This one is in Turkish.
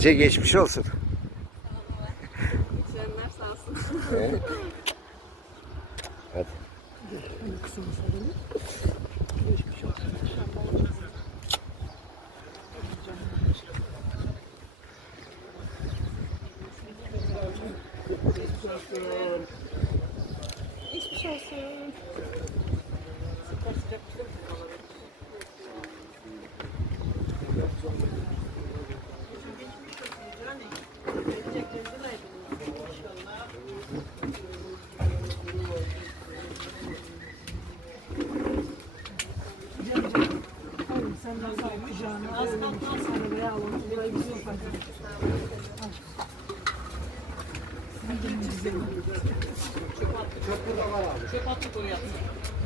Ece geçmiş olsun. İçerenler sağ olsun. Hadi. Geçmiş Memnun oldum size kolay gelsin.